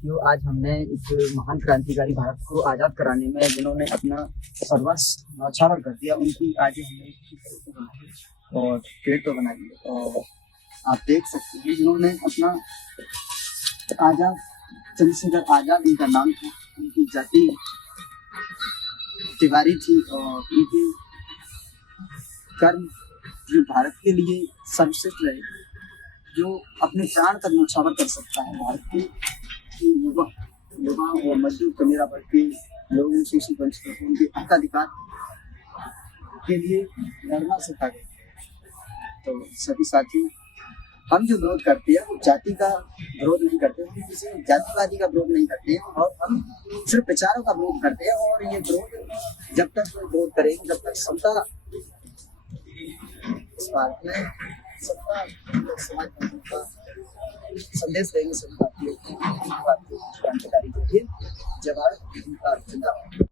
साथियों, आज हमने एक महान क्रांतिकारी भारत को आज़ाद कराने में जिन्होंने अपना सर्वस्व न्यौछावर कर दिया, उनकी आज हमने फोटो बनाई और पेड़ तो बना दिए। और आप देख सकते हैं जिन्होंने अपना आज़ाद, चंद्रशेखर आज़ाद इनका नाम था, उनकी जाति तिवारी थी और उनके कर्म जो भारत के लिए सर्वश्रेष्ठ रहे, जो अपने प्राण का न्यौछावर कर सकता है। भारत के युवा और मजदूर कमेरा वर्ग के लोगों, शोषित वंचितों, उनके हक अधिकार के लिए लड़ना सिखा गया। तो सभी साथी, हम जो विरोध करते हैं वो जाति का विरोध नहीं करते, हम किसी जातिवादी का विरोध नहीं करते हैं, और हम सिर्फ विचारों का विरोध करते हैं। और ये विरोध जब तक विरोध करेंगे, जब तक समता इस भारत में, समता समाज का संदेश देंगे सभी भारतीयों को, क्रांतिकारी के लिए। जय भारत, जिंदाबाद।